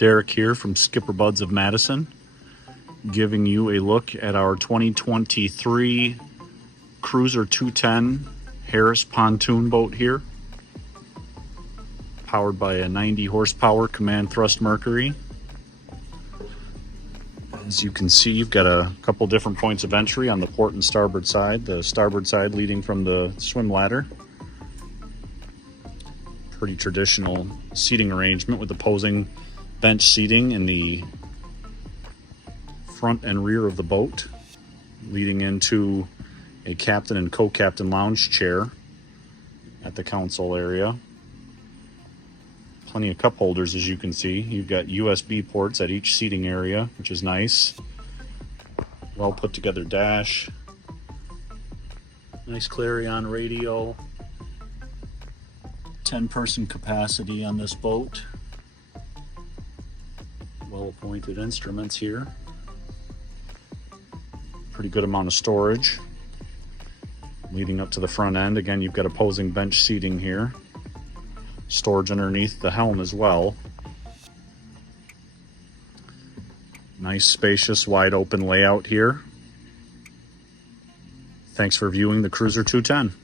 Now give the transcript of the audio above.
Derek here from SkipperBud's of Madison, giving you a look at our 2023 Cruiser 210 Harris pontoon boat here. Powered by a 90 horsepower command thrust Mercury. As you can see, you've got a couple different points of entry on the port and starboard side. The starboard side leading from the swim ladder. Pretty traditional seating arrangement with opposing bench seating in the front and rear of the boat, leading into a captain and co-captain lounge chair at the console area. Plenty of cup holders, as you can see. You've got USB ports at each seating area, which is nice. Well put together dash. Nice Clarion radio. 10-person capacity on this boat. Well-appointed instruments here. Pretty good amount of storage. Leading up to the front end, again, you've got opposing bench seating here. Storage underneath the helm as well. Nice, spacious, wide open layout here. Thanks for viewing the Cruiser 210.